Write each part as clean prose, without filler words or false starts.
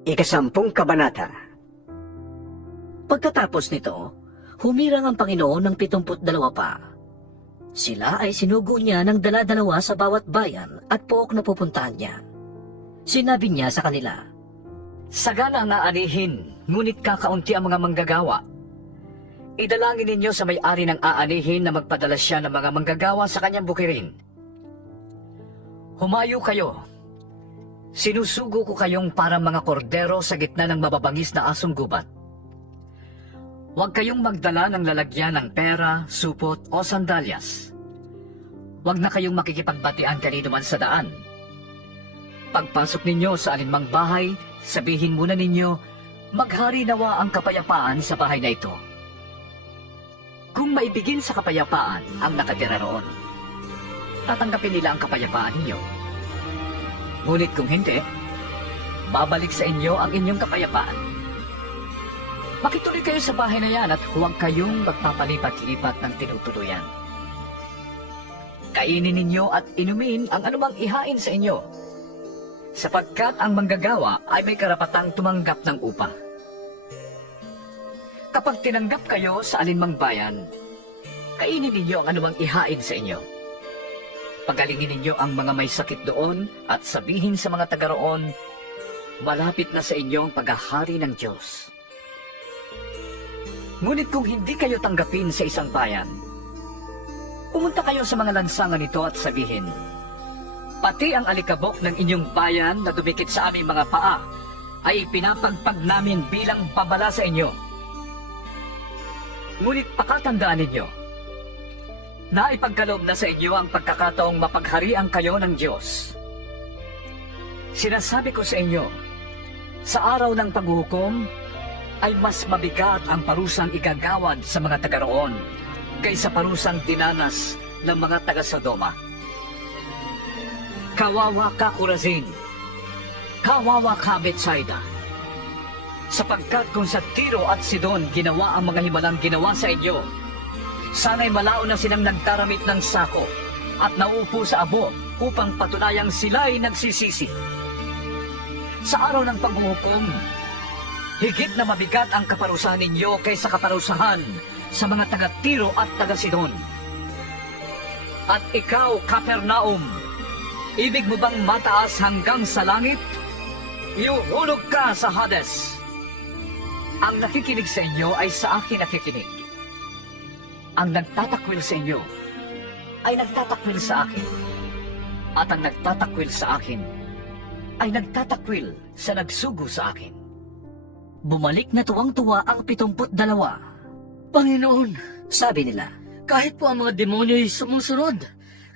Ikasampung kabanata. Pagkatapos nito, humirang ang Panginoon ng 72 pa. Sila ay sinugo niya ng dala-dalawa sa bawat bayan at pook na pupuntahan niya. Sinabi niya sa kanila, Sagana ang aanihin, ngunit kakaunti ang mga manggagawa. Idalangin ninyo sa may-ari ng aanihin na magpadala siya ng mga manggagawa sa kanyang bukirin. Humayo kayo. Sinusugo ko kayong parang mga kordero sa gitna ng mababangis na asong gubat. Huwag kayong magdala ng lalagyan ng pera, supot o sandalyas. Huwag na kayong makikipagbatian kanino man sa daan. Pagpasok ninyo sa alinmang bahay, sabihin muna ninyo, maghari nawa ang kapayapaan sa bahay na ito. Kung maibigin sa kapayapaan ang nakatira roon, tatanggapin nila ang kapayapaan ninyo. Ngunit kung hindi, babalik sa inyo ang inyong kapayapaan. Makituloy kayo sa bahay na yan at huwag kayong magpapalipat-lipat ng tinutuluyan. Kainin ninyo at inumin ang anumang ihain sa inyo, sapagkat ang manggagawa ay may karapatang tumanggap ng upa. Kapag tinanggap kayo sa alinmang bayan, kainin ninyo ang anumang ihain sa inyo. Pagalingin ninyo ang mga may sakit doon at sabihin sa mga taga roon, malapit na sa inyo ang paghahari ng Diyos. Ngunit kung hindi kayo tanggapin sa isang bayan, pumunta kayo sa mga lansangan nito at sabihin, pati ang alikabok ng inyong bayan na dumikit sa aming mga paa ay pinapagpag namin bilang babala sa inyo. Ngunit pakatandaan ninyo, na ipagkaloob na sa inyo ang pagkakataong mapagharian kayo ng Diyos. Sinasabi ko sa inyo, sa araw ng paghuhukom, ay mas mabigat ang parusang igagawad sa mga taga roon kaysa parusang dinanas ng mga taga Sodoma. Kawawa ka, Corazin! Kawawa ka, Bethsaida! Sapagkat kung sa Tiro at Sidon ginawa ang mga himalang ginawa sa inyo, sana'y malao na silang nagdaramit ng sako at naupo sa abo upang patunayang sila'y nagsisisi. Sa araw ng paghuhukom, higit na mabigat ang kaparusahan ninyo kaysa kaparusahan sa mga taga-Tiro at taga-Sidon. At ikaw, Capernaum, ibig mo bang mataas hanggang sa langit? Iuhulog ka sa Hades. Ang nakikinig sa inyo ay sa akin nakikinig. Ang nagtatakwil sa inyo ay nagtatakwil sa akin. At ang nagtatakwil sa akin ay nagtatakwil sa nagsugo sa akin. bumalik na tuwang-tuwa ang 72. Panginoon, Sabi nila, kahit po ang mga demonyo ay sumusunod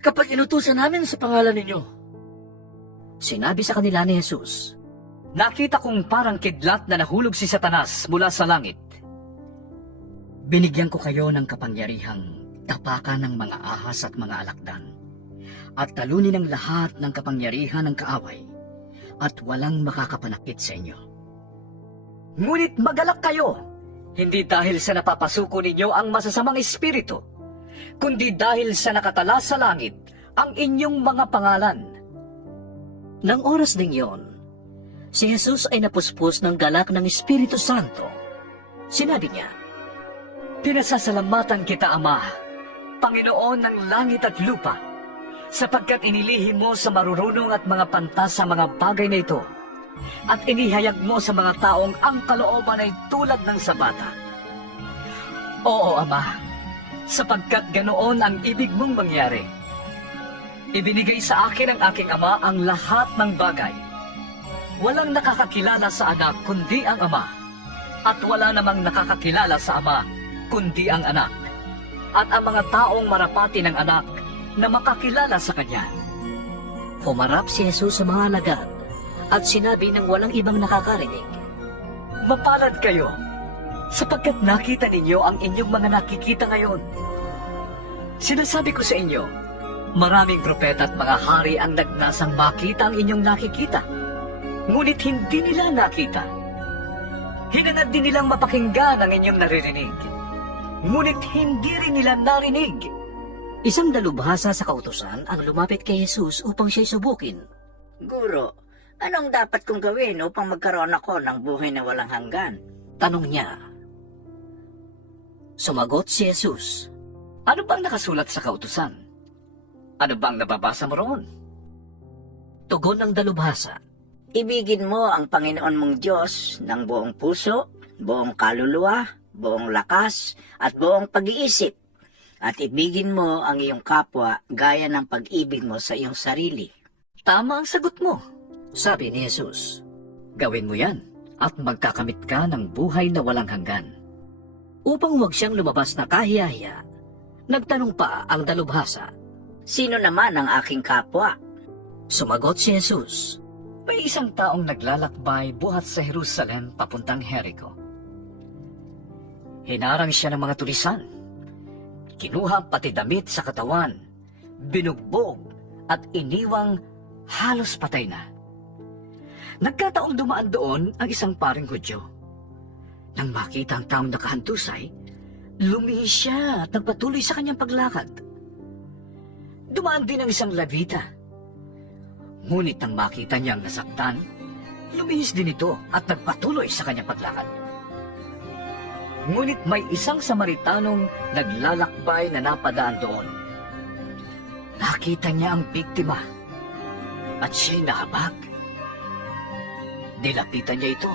kapag inutusan namin sa pangalan ninyo. sinabi sa kanila ni Jesus, Nakita kong parang kidlat na nahulog si Satanas mula sa langit. Binigyan ko kayo ng kapangyarihang tapakan ng mga ahas at mga alakdan, at talunin ang lahat ng kapangyarihan ng kaaway, at walang makakapanakit sa inyo. Ngunit magalak kayo, hindi dahil sa napapasuko ninyo ang masasamang espiritu, kundi dahil sa nakatala sa langit ang inyong mga pangalan. Nang oras ding yon, si Jesus ay napuspos ng galak ng Espiritu Santo. Sinabi niya, Pinasasalamatan kita, Ama, Panginoon ng langit at lupa, sapagkat inilihim mo sa marurunong at mga pantas sa mga bagay na ito, at inihayag mo sa mga taong ang kalooban ay tulad ng sa bata. Oo, Ama, sapagkat ganoon ang ibig mong mangyari. Ibinigay sa akin ng aking Ama ang lahat ng bagay. Walang nakakakilala sa anak kundi ang Ama, at wala namang nakakakilala sa Ama kundi ang anak, at ang mga taong marapati ng anak na makakilala sa kanya. humarap si Jesus sa mga alagad at sinabi ng walang ibang nakakarinig, Mapalad kayo, sapagkat nakita ninyo ang inyong mga nakikita ngayon. Sinasabi ko sa inyo, maraming propeta at mga hari ang nagnasang makita ang inyong nakikita, ngunit hindi nila nakita. Hinangad din nilang mapakinggan ang inyong naririnig, ngunit hindi rin nila narinig. Isang dalubhasa sa kautusan ang lumapit kay Jesus upang siya'y subukin. Guro, Anong dapat kong gawin upang magkaroon ako ng buhay na walang hanggan? Tanong niya. Sumagot si Jesus. Ano bang nakasulat sa kautusan? Ano bang nababasa mo roon? Tugon ng dalubhasa. Ibigin mo ang Panginoon mong Diyos ng buong puso, buong kaluluwa, buong lakas, at buong pag-iisip. At ibigin mo ang iyong kapwa gaya ng pag-ibig mo sa iyong sarili. Tama ang sagot mo. Sabi ni Jesus. Gawin mo yan at magkakamit ka ng buhay na walang hanggan. Upang huwag siyang lumabas na kahiyahiya, nagtanong pa ang dalubhasa. Sino naman ang aking kapwa? Sumagot si Jesus. May isang taong naglalakbay buhat sa Jerusalem papuntang Jericho. Hinarang siya ng mga tulisan. Kinuha pati damit sa katawan, binugbog at iniwang halos patay na. Nagkataong dumaan doon ang isang paring Hudyo. Nang makita ang taong nakahantusay, lumihis siya at nagpatuloy sa kanyang paglakad. Dumaan din ang isang Levita. Ngunit nang makita niyang nasaktan, lumihis din ito at nagpatuloy sa kanyang paglakad. Ngunit may isang Samaritanong naglalakbay na napadaan doon. Nakita niya ang biktima at siya'y nahabag. Nilapitan niya ito.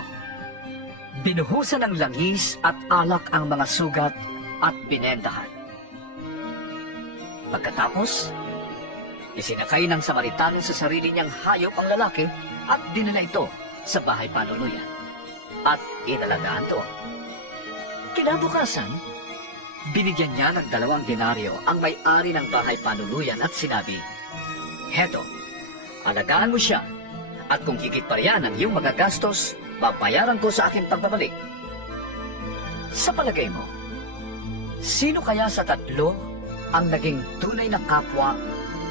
Binuhusan ng langis at alak ang mga sugat at binendahan. Pagkatapos, isinakay ng Samaritano sa sarili niyang hayop ang lalaki at dinala ito sa bahay panuluyan at inalagaan doon. Kinabukasan, binigyan niya ng 2 denaryo ang may-ari ng bahay panuluyan at sinabi, "Heto, alagaan mo siya at kung higit pa riyan ang iyong magagastos, babayaran ko sa aking pagbabalik." Sa palagay mo, sino kaya sa 3 ang naging tunay na kapwa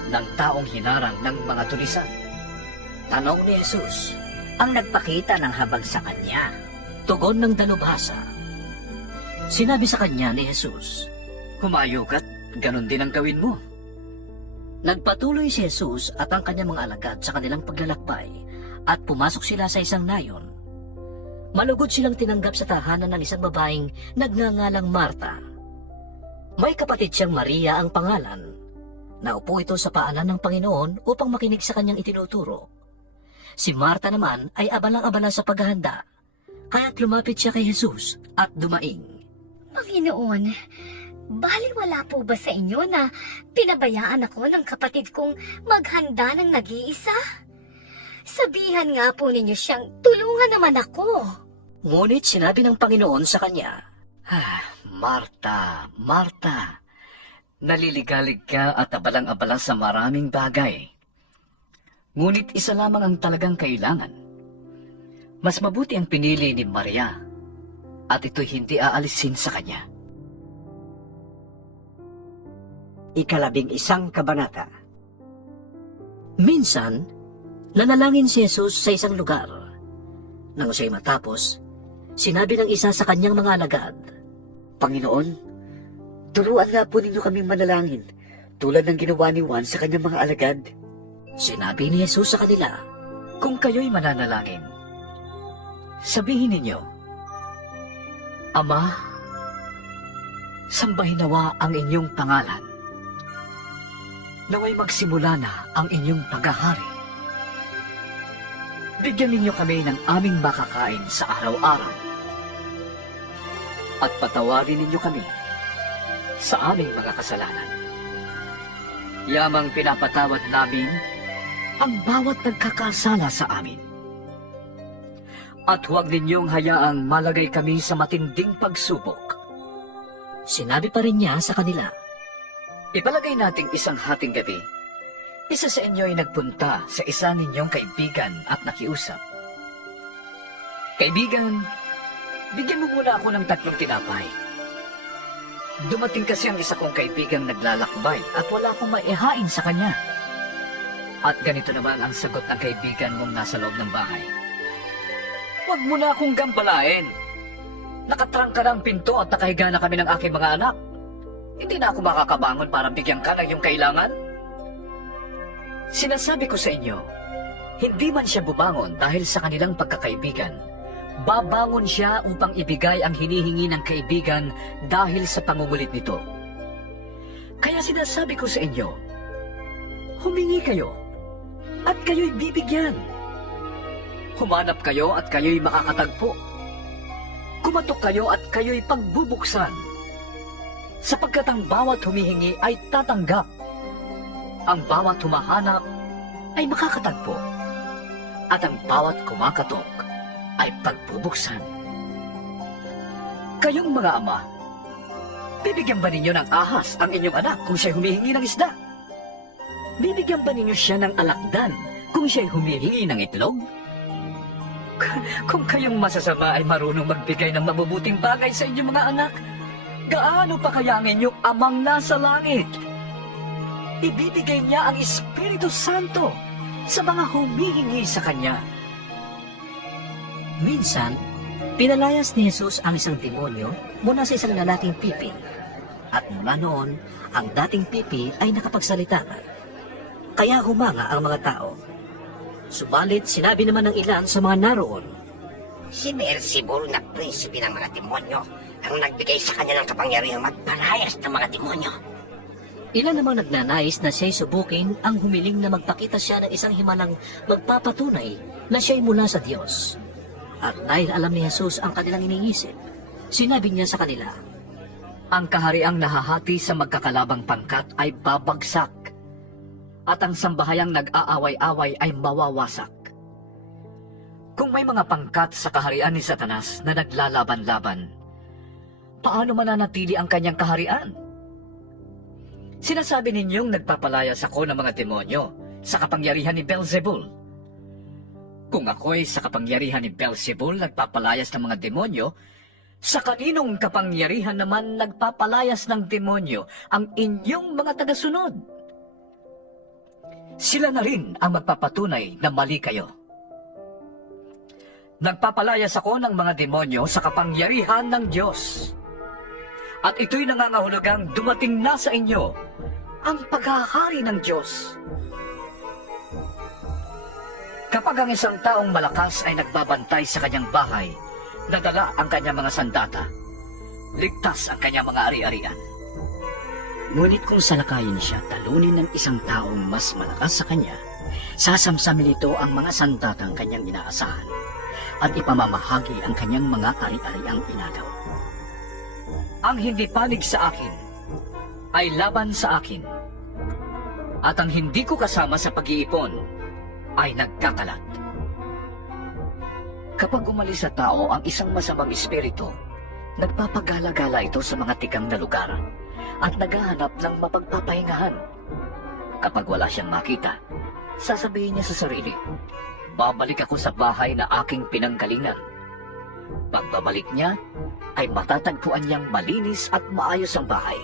ng taong hinarang ng mga tulisan? Tanong ni Jesus. Ang nagpakita ng habag sa kanya. Tugon ng dalubhasa. Sinabi sa kanya ni Jesus. Humayo ka't ganun din ang gawin mo. Nagpatuloy si Jesus at ang kanyang mga alagad sa kanilang paglalakbay at pumasok sila sa isang nayon. Malugod silang tinanggap sa tahanan ng isang babaeng nagngangalang Marta. May kapatid siyang Maria ang pangalan. Naupo ito sa paanan ng Panginoon upang makinig sa kanyang itinuturo. Si Marta naman ay abalang-abala sa paghahanda, kaya't lumapit siya kay Jesus at dumaing. Panginoon, baliwala po ba sa inyo na pinabayaan ako ng kapatid kong maghanda ng nag-iisa? Sabihan nga po ninyo siyang tulungan naman ako. Ngunit sinabi ng Panginoon sa kanya, Marta, Marta, naliligalig ka at abalang-abala sa maraming bagay. Ngunit isa lamang ang talagang kailangan. Mas mabuti ang pinili ni Maria at ito'y hindi aalisin sa kanya. 11 kabanata. Minsan, nanalangin si Jesus sa isang lugar. Nang siya'y matapos, sinabi ng isa sa kanyang mga alagad, Panginoon, turuan nga po ninyo kaming manalangin, tulad ng ginawa ni Juan sa kanyang mga alagad. Sinabi ni Jesus sa kanila, Kung kayo'y mananalangin, sabihin ninyo, Ama, sambahin nawa ang inyong pangalan. Naway magsimula na ang inyong paghahari. Bigyan ninyo kami ng aming makakain sa araw-araw. At patawarin ninyo kami sa aming mga kasalanan. Yamang pinapatawad namin ang bawat nagkakasala sa amin. At huwag ninyong hayaang malagay kami sa matinding pagsubok. sinabi pa rin niya sa kanila, Ipalagay nating isang hating gabi, isa sa inyo ay nagpunta sa isa ninyong kaibigan at nakiusap. Kaibigan, bigyan mo muna ako ng 3 tinapay. Dumating kasi ang isa kong kaibigang naglalakbay at wala akong maihain sa kanya. At ganito naman ang sagot ng kaibigan mong nasa loob ng bahay. Huwag mo na akong gambalain. Nakatrangka na ang pinto at nakahiga na kami ng aking mga anak. Hindi na ako makakabangon para bigyan ka ng iyong kailangan. Sinasabi ko sa inyo, Hindi man siya bubangon dahil sa kanilang pagkakaibigan. Babangon siya upang ibigay ang hinihingi ng kaibigan dahil sa pangungulit nito. Kaya sinasabi ko sa inyo, humingi kayo at kayo'y bibigyan. Humanap kayo at kayo'y makakatagpo. Kumatok kayo at kayo'y pagbubuksan. Sapagkat ang bawat humihingi ay tatanggap. Ang bawat humahanap ay makakatagpo. At ang bawat kumakatok ay pagbubuksan. Kayong mga ama, bibigyan ba ninyo ng ahas ang inyong anak kung siya'y humihingi ng isda? Bibigyan ba ninyo siya ng alakdan kung siya'y humihingi ng itlog? Kung kayong masasama ay marunong magbigay ng mabubuting bagay sa inyong mga anak, gaano pa kaya ang inyong amang nasa langit? Ibibigay niya ang Espiritu Santo sa mga humihingi sa Kanya. Minsan, pinalayas ni Jesus ang isang demonyo mula sa isang lalaking pipi. At mula noon, ang dating pipi ay nakapagsalita na. Kaya humanga ang mga tao. Subalit, sinabi naman ng ilan sa mga naroon, Si Beelzebul na prinsipe ng mga demonyo ang nagbigay sa kanya ng kapangyarihang magpalayas ng mga demonyo. ilan namang nagnanais na siya'y subukin ang humiling na magpakita siya ng isang himalang magpapatunay na siya'y mula sa Diyos. At dahil alam ni Jesus ang kanilang iniisip, sinabi niya sa kanila, Ang kahariang nahahati sa magkakalabang pangkat ay babagsak, at ang sambahayang nag-aaway-away ay mawawasak. Kung may mga pangkat sa kaharian ni Satanas na naglalaban-laban, paano mananatili ang kanyang kaharian? Sinasabi ninyong nagpapalayas ako ng mga demonyo sa kapangyarihan ni Beelzebul. Kung ako'y sa kapangyarihan ni Beelzebul nagpapalayas ng mga demonyo, sa kaninong kapangyarihan naman nagpapalayas ng demonyo ang inyong mga tagasunod? Sila na rin ang magpapatunay na mali kayo. Nagpapalayas ako ng mga demonyo sa kapangyarihan ng Diyos. At ito'y nangangahulugang dumating na sa inyo ang paghahari ng Diyos. Kapag ang isang taong malakas ay nagbabantay sa kanyang bahay, nadala ang kanyang mga sandata, ligtas ang kanyang mga ari-arian. Ngunit kung salakayin siya talunin ng isang taong mas malakas sa kanya, sasamsamin nito ang mga sandatang kanyang inaasahan at ipamamahagi ang kanyang mga ari-ariang inagaw. Ang hindi panig sa akin ay laban sa akin, at ang hindi ko kasama sa pag-iipon ay nagkakalat. Kapag umalis sa tao ang isang masamang espiritu, nagpapagala-gala ito sa mga tikang na lugar at naghahanap ng mapagpapahingahan. Kapag wala siyang makita, sasabihin niya sa sarili, babalik ako sa bahay na aking pinanggalingan. Pagbabalik niya, ay matatagpuan niyang malinis at maayos ang bahay.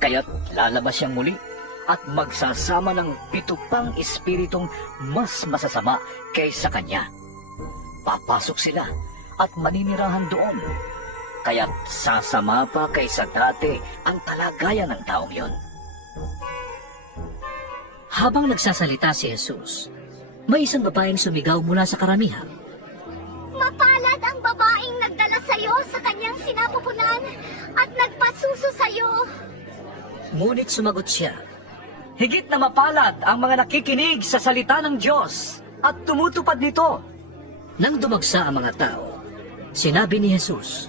Kaya't lalabas siyang muli at magsasama ng 7 pang espiritong mas masasama kaysa kanya. Papasok sila at maninirahan doon. Kaya't sasama pa kaysa dati ang kalagayan ng taong yon. habang nagsasalita si Jesus, may isang babaeng sumigaw mula sa karamihan. Mapalad ang babaeng nagdala sa'yo sa kanyang sinapupunan at nagpasuso sa'yo. Ngunit sumagot siya, Higit na mapalad ang mga nakikinig sa salita ng Diyos at tumutupad nito. nang dumagsa ang mga tao, sinabi ni Jesus,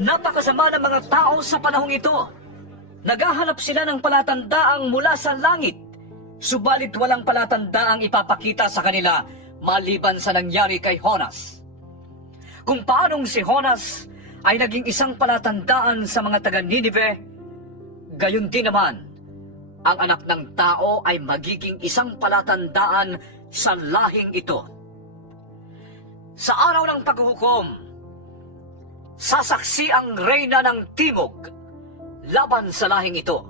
Napakasama ng mga tao sa panahong ito. Naghahanap sila ng palatandaang mula sa langit, subalit walang palatandaang ipapakita sa kanila maliban sa nangyari kay Jonas. Kung paanong si Jonas ay naging isang palatandaan sa mga taga-Ninive, gayon din naman, ang anak ng tao ay magiging isang palatandaan sa lahing ito. Sa araw ng paghuhukom, sasaksi ang reyna ng timog laban sa lahing ito,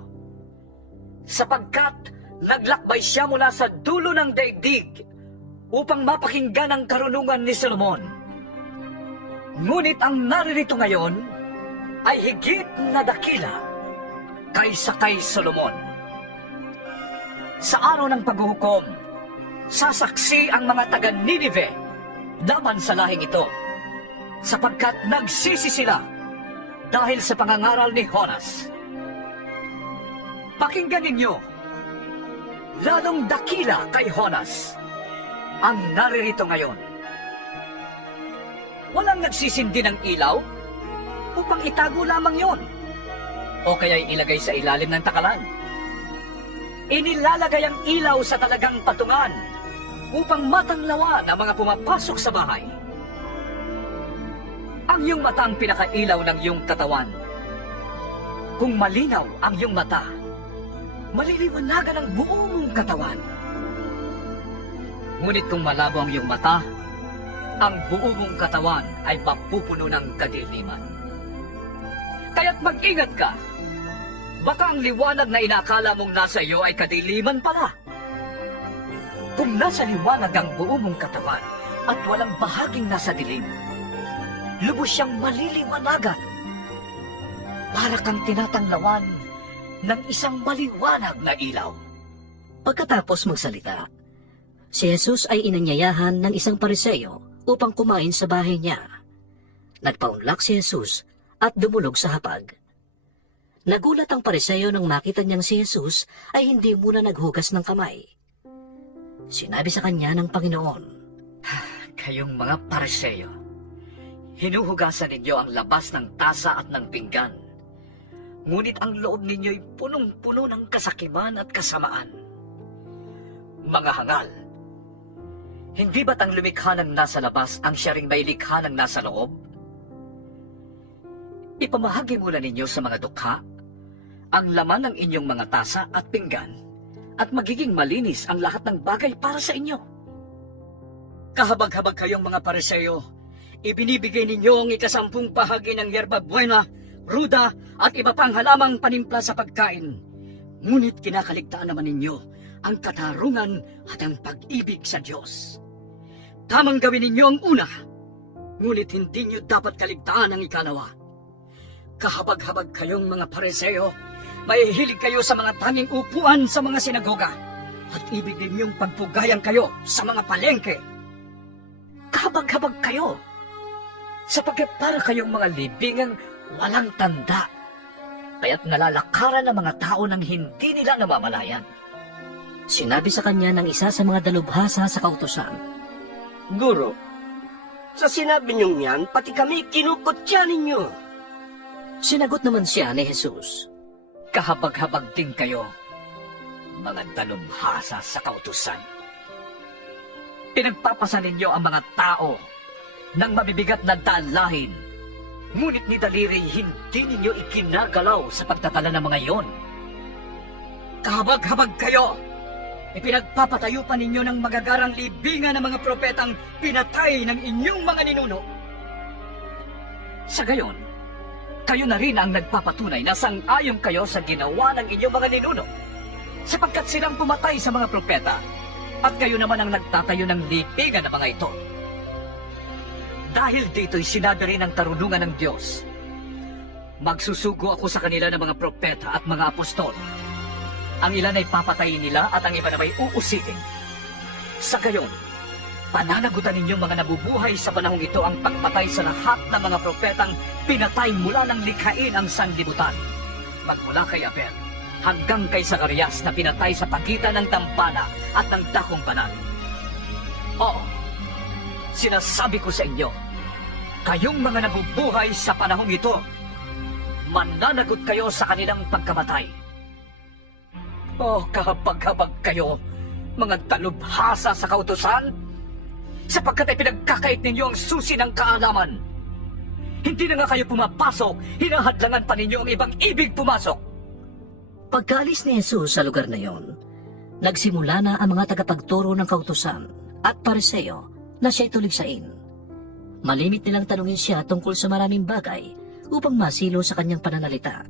sapagkat naglakbay siya mula sa dulo ng daigdig upang mapakinggan ang karunungan ni Solomon. Ngunit ang naririto ngayon ay higit na dakila kaysa kay Solomon. Sa araw ng paghuhukom, sasaksi ang mga taga Ninive laban sa lahing ito, sapagkat nagsisi sila dahil sa pangangaral ni Jonas. Pakinggan ninyo, lalong dakila kay Jonas ang naririto ngayon. Walang nagsisindi ng ilaw upang itago lamang yon, o kaya'y ilagay sa ilalim ng takalan. Inilalagay ang ilaw sa talagang patungan upang matanglawan ang mga pumapasok sa bahay. Ang iyong mata ang pinakailaw ng iyong katawan. Kung malinaw ang iyong mata, maliliwanagan ang buong mong katawan. Ngunit kung malabo ang iyong mata, ang buong mong katawan ay mapupuno ng kadiliman. Kaya't mag-ingat ka. Baka ang liwanag na inakala mong nasa iyo ay kadiliman pala. Kung nasa liwanag ang buong mong katawan at walang bahaging nasa dilim, lubos siyang maliliwanagan. Para kang tinatanglawan ng isang maliwanag na ilaw. Pagkatapos magsalita, si Jesus ay inanyayahan ng isang Pariseo upang kumain sa bahay niya. Nagpaunlak si Jesus at dumulog sa hapag. Nagulat ang Pariseo nang makita niyang si Jesus ay hindi muna naghugas ng kamay. Sinabi sa kanya ng Panginoon, Kayong mga Pariseo, hinuhugasan ninyo ang labas ng tasa at ng pinggan. Ngunit ang loob ninyo'y punong-puno ng kasakiman at kasamaan. Mga hangal, hindi ba't ang lumikha ng nasa labas ang siya ring may likha ng nasa loob? Ipamahagi muna ninyo sa mga dukha ang laman ng inyong mga tasa at pinggan at magiging malinis ang lahat ng bagay para sa inyo. Kahabag-habag kayong mga Pariseo, ibinibigay ninyo ang 10 bahagi ng yerba buena, ruda at iba pang halamang panimpla sa pagkain. Ngunit kinakaligtaan naman ninyo ang katarungan at ang pag-ibig sa Diyos. Tamang gawin ninyo ang una, ngunit hindi nyo dapat kaligtaan ang ikalawa. Kahabag-habag kayong mga Pariseo, mahihilig kayo sa mga tanging upuan sa mga sinagoga at ibig ninyong pagpugayan kayo sa mga palengke. Kahabag-habag kayo, sapagkat para kayong mga libingang walang tanda, kaya't nalalakaran ng mga tao ng hindi nila namamalayan. sinabi sa kanya ng isa sa mga dalubhasa sa kautusan, Guro, sa sinabi niyong yan, pati kami kinukutya ninyo. Sinagot naman siya ni Jesus, Kahabag-habag din kayo, mga dalubhasa sa kautusan. Pinagpapasan ninyo ang mga tao ng mabibigat na dalahin, ngunit ni daliri hindi ninyo ikinagalaw sa pagtatala ng mga iyon. Kahabag-habag kayo! Ipinagpapatayo pa ninyo ng magagarang libingan ng mga propetang pinatay ng inyong mga ninuno. Sa gayon, kayo na rin ang nagpapatunay na sang-ayon kayo sa ginawa ng inyong mga ninuno, sapagkat silang pumatay sa mga propeta, at kayo naman ang nagtatayo ng libingan ng mga ito. Dahil dito'y sinabi rin ang karunungan ng Diyos, Magsusugo ako sa kanila ng mga propeta at mga apostol. Ang ilan ay papatayin nila at ang iba na may uusitin. Sa gayon, pananagutan ninyong mga nabubuhay sa panahong ito ang pagpatay sa lahat ng mga propetang pinatay mula ng likhain ang sanlibutan. Magmula kay Abel hanggang kay Zacarias na pinatay sa pagitan ng tampana at ng dakong banal. Oo, sinasabi ko sa inyo, kayong mga nabubuhay sa panahong ito, mananagot kayo sa kanilang pagkamatay. Kahabag-habag kayo, mga talubhasa sa kautusan, sapagkat ay pinagkakait ninyo ang susi ng kaalaman. Hindi na nga kayo pumapasok, hinahadlangan pa ninyo ang ibang ibig pumasok. Pagkaalis ni Jesus sa lugar na yon, nagsimula na ang mga tagapagturo ng kautusan at Pariseo na siya'y tuligsain. Malimit nilang tanungin siya tungkol sa maraming bagay upang masilo sa kanyang pananalita.